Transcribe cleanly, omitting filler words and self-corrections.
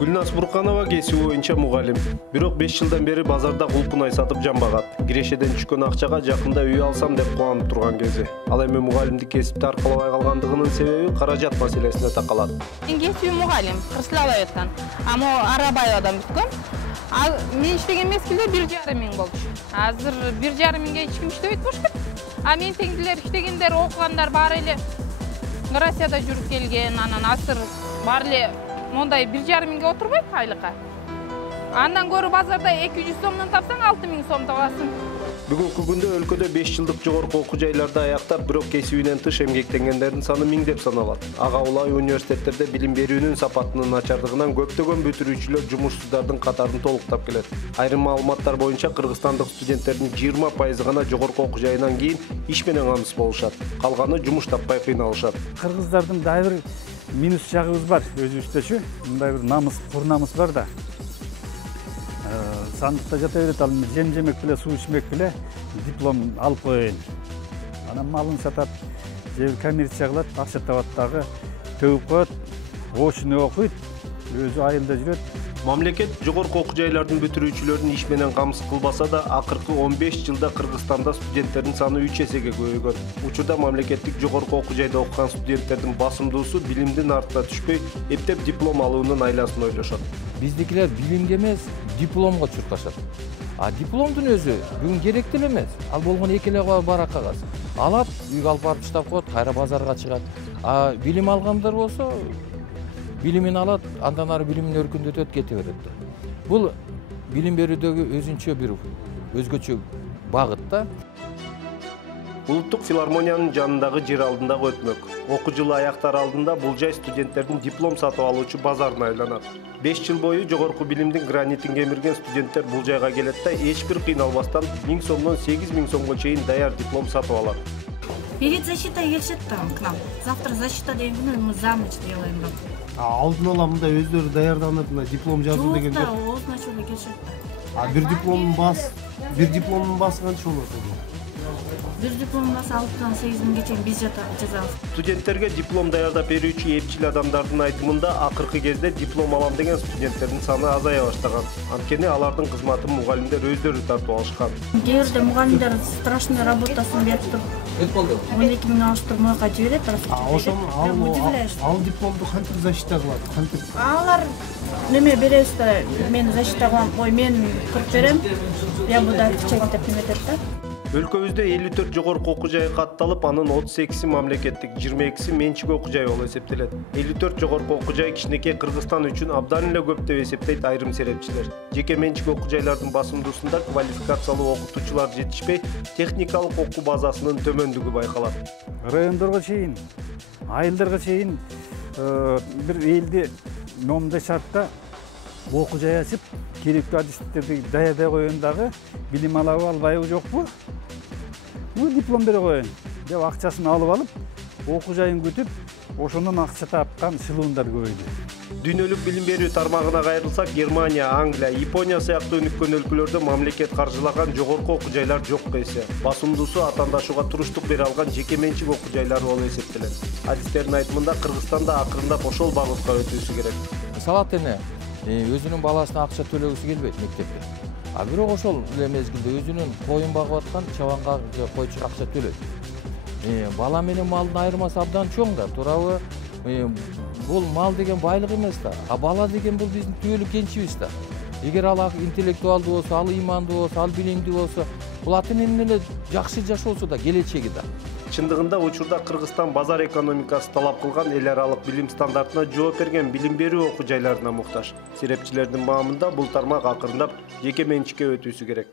Гүлназ Бурканова кесиби боюнча мугалим. Бирок 5 жылдан бери базарда кулпунай сатып жамбагат. Кирешеден түшкөн акчага жакында үй алсам деп кубанып турган кези. Ал эми мугалимдик кесипти аркалабай калгандыгынын себеби каражат маселесине такалат. Мен кесиби мугалим, кырсылабай өткөн. Ама Арабаевадан бүткөн. Мен иштеген мезгилде 1,5 миң болчу. Азыр 1,5 миңге эч ким иштебейт болушкет. А мен теңдилер иштегендер, окугандар баары эле Россияда жүрүп келген, анан азыр баары эле мондай 1,5 миңге отурбайт айлыкка. Андан көрү базарда 200 сомдон тапсаң 6 миң сом табасың. Бүгүнкү күндө өлкөдө 5 жылдык жогорку окуу жайларда аяктап, бирок кесибинен тыш эмгектенгендердин саны миңдеп саналат. Ага улай университеттерде билим берүүнүн сапатынын начардыгынан көптөгөн бүтүрүүчүлөр жумушсуздардын катарын толуктап келет. Айрым маалыматтар боюнча кыргызстандык студенттердин 20% гана жогорку окуу жайынан кийин иш менен камсыз болушат. Калганы жумуш таппай кыйналышат. Кыргыздардын дагы бир минус жагыбыз бар өзүбүздөчү. Мындай бир намыс, кур намыс бар да. Сандыкта жата берет, ал жем-жемек беле, суу ичмек беле диплом алып коеюн. Анан малын сатат, же коммерция кылат, акча табат дагы, төгүп коет, очуну окуйт, өзү айылда жүрөт. Мамлекет жогорку окуу жайлардын бүтүрүүчүлөрүн иш менен камсыз кылбаса да, акыркы 15 жылда Кыргызстанда студенттердин саны 3 эсеге көбөйгөн. Учурда мамлекеттик жогорку окуу жайда окуган студенттердин басымдуусу билимдин артына түшпөй, эптеп диплом алуунун айласын ойлошот. Биздикилер билимге эмес, дипломго чуркашат. А дипломдун өзү бүгүн керектүү эле эмес. Ал болгону эки эле барак кагаз. Алат, үйгө алып барып таштап коет, кайра базарга чыгат. А билим алгандар болсо, билимин алат, андан ары билимин өркүндөтөт, кете берет. Бул билим берүүдөгү өзүнчө бир өзгөчө багыт да. Улуттук филармониянын жанындагы жер алдындагы өтмөк. Окуу жылы аяктар алдында бул жай студенттердин диплом сатып алуучу базарына айланат. 5 жыл бою жогорку билимдин гранитин кемирген студенттер бул жайга келет да эч бир кыйналбастан 1000 сомдон 8000 сомго чейин даяр диплом сатып алат. Перед защитой келишет там к нам. Завтра защита деген күнү мы за ночь делаем. Алдын ала мындай өздөрү даярданып мына диплом жазуу деген жок. Жок, ооз началда келишет. Бир дипломдун баасы канча болот? Бир диплом басы 6-дан 8 миңге чейин биз жазабыз. Студенттерге диплом даярдап берүүчү эпчил адамдардын айтымында акыркы кезде диплом алам деген студенттердин саны азая баштаган. Анткени алардын кызматын мугалимдер өздөрү тартып алышкан. Кээ бирде мугалимдер страшный работасын берип туруп 12 миң алыштырып моюка жиберет. Ал дипломду кантип защита кылат? Кантип? Алар неме беребиз да, мен защита кылам, ой мен кырып берем. Я буду отвечать деп неметет да. Өлкөбүздө 54 жогорку окуу жай катталып, анын 38 мамлекеттик, 22 менчик окуу жай болуп эсептелет. 54 жогорку окуу жай кичинекей Кыргызстан үчүн абдан эле көп деп эсептейт айрым серепчилер. Жеке менчик окуу жайлардын басымдуусунда квалификациялуу окутуучулар жетишпей, техникалык окуу базасынын төмөндүгү байкалат. Райондорго чейин, айылдарга чейин бир элди номдой шартта окуу жай ачып, керектүү адистиктерди даярдай коюн дагы билим алабы, албайбы, жокпу? Диплом бере коюн деп акчасын алып алып, окуу жайын күтүп, ошондон акча тапкан шылуундар көбөйдү. Дүйнөлүк билим берүү тармагына кайрылсак, Германия, Англия, Япония сыяктуу өнүккөн өлкөлөрдө мамлекет каржылаган жогорку окуу жайлар жок эсе. Басымдуусу атаандашууга туруштук бере алган жеке менчик окуу жайлар болуп эсептелет. Адистердин айтымында Кыргызстанда акырындап ошол багытка өтүүсү керек. Салат эне өзүнүн баласына акча төлөгүсү келбейт мектепте. А бирок ошол эле мезгилде өзүнүн коюн багып аткан чабанга койчуга акча төлөйт. Бала менен малдын айырмасы абдан чоң да, туурабы? Бул мал деген байлык эмес да, а бала деген бул биздин түбөлүк кенчибиз да. Эгер ал интеллектуалдуу болсо, ал ыймандуу болсо, ал билимдүү болсо, бул ата эненин эле жакшы жашоосу да, келечеги да. Чындыгында учурда Кыргызстан базар экономикасы талап кылган эл аралык билим стандартына жооп берген билим берүү окуу жайларына муктаж. Серепчилердин маамында бул тармак акырындап жеке менчикке өтүүсү керек.